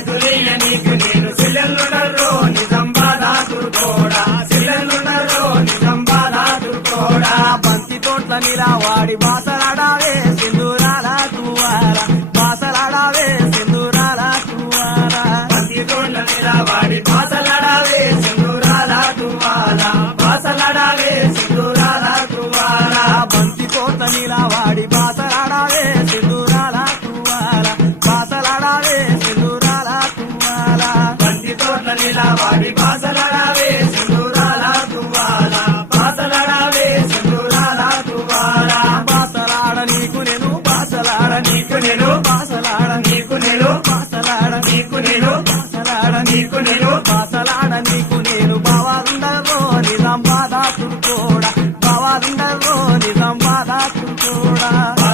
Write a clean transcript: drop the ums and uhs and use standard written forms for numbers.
చేతులియ నీకు నేను సిల్లెల్లుండరో నిజం బాధాతురు కూడా సిల్లెల్లుండరో నిజం బాధాతురు కూడా బంతి తోట్ల నిలవాడి బాసలాడావే సింధూరాల తువ్వాల బాసలాడావే సింధూరాల తువ్వాల బంతి తోళ్ళ నిలవాడి బాసలాడావే సింధూరాల తువ్వాల బాసలాడావే సింధూరాల తువ్వాల బంతి తోట్ల నిలవాడి బాసలాడావే సింధూరాల తువ్వాల బాసలాడావే సింధూరాల తువ్వాల బంతి తోళ్ళ నిలవాడి బాసలాడావే సింధూరాల తువ్వాల బాసలాడావే సింధూరాల తువ్వాల బాసలాడ నీకు నేను బాసలాడ నీకు నేను